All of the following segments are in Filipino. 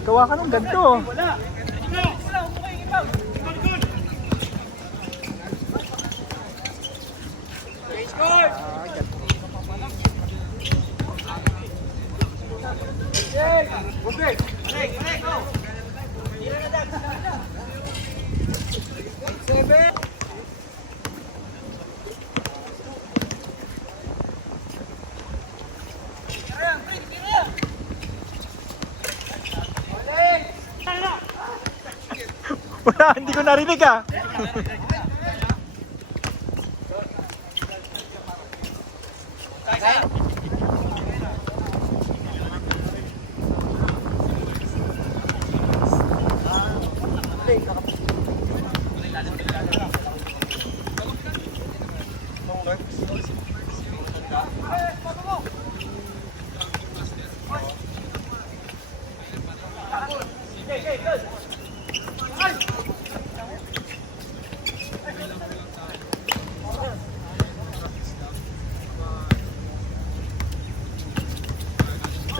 Gawa ka ng ganito. Wala, hindi ko narinig ah.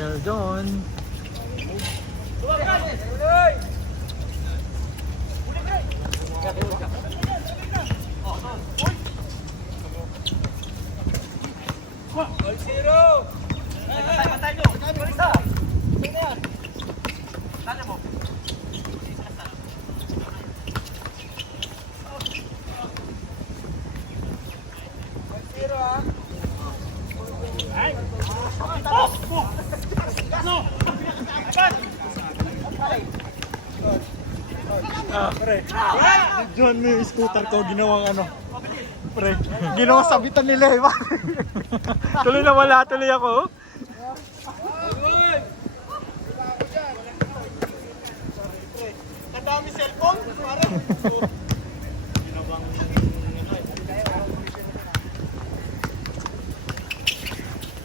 Sir John. Pre, John, may scooter ko, ginawang ano. Pre, ginawang sabitan nila eh. Tuloy na wala, tuloy ako. Ang dami cellphone, parang.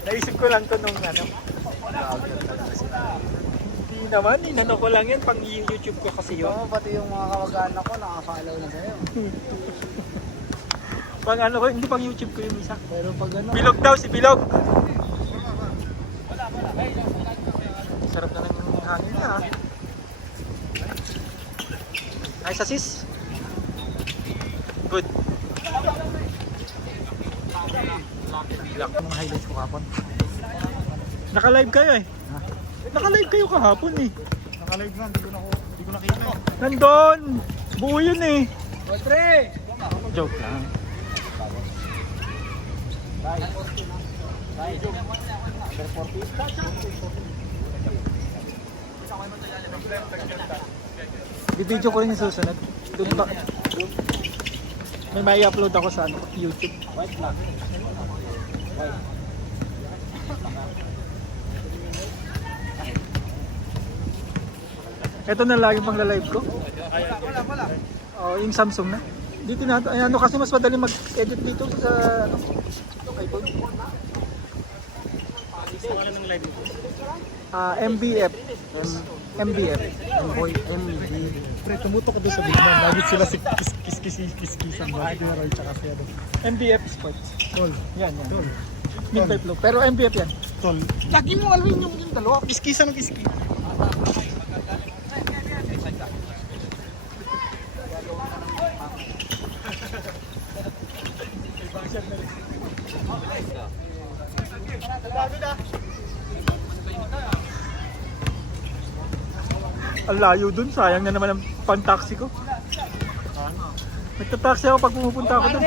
Naisip ko lang to nung ano. Hindi naman, inano ko lang yan pang YouTube ko kasi yun. Oo, pati yung mga kamag-anak ko nakaka-follow na sa'yo. Pang ano ko, hindi pang YouTube ko yung isa. Pero pag ano, Bilog daw, si Bilog. Sarap na ng hangin na ah. Nice assist. Good. Lock ng highlights ko kapon. Naka-live kayo eh. Naka-live kayo kahapon eh. naka-live na, hindi ko nakita. Nandun! Buo yun eh. Tre! Joke lang. Bibidyo ko rin yung susunod. Doon ba? May upload ako sa ano, YouTube. Ito na lagi pang live ko. Oh, yung Samsung na. Dito na ano kasi mas madali mag-edit dito sa ano, iPhone. MBF. MBF. Pre, tumutok ko doon sa bigman. Bagit sila si kiskisan mo. Si Roy tsaka si ano. MBF Sports. Tol. Yan. Tol. Min type low. Pero MBF yan. Tol. Lagi mo alam yung dalawa. Kiskisan ng kiski. Ang layo dun, sayang na naman ang pan-taxi ko. Nagta-taxi ako pag pumupunta ako dun.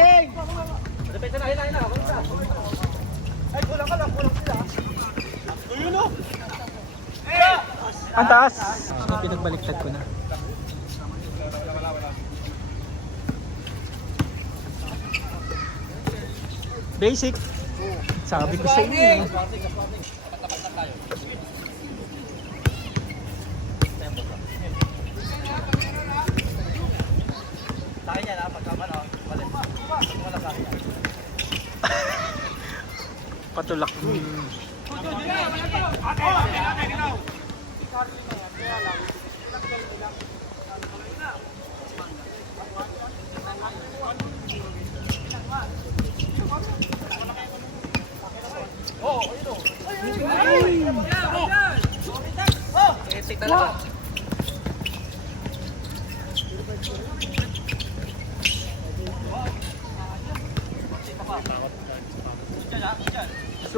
Ang taas! May pinagbaliktad ko na. Basic. Sabi ko sa inyo. Patulak.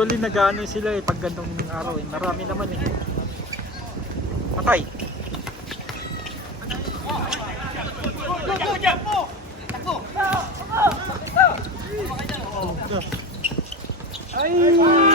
Usually nag-ano sila eh pag gandong araw eh. Marami naman eh. Patay. Ay!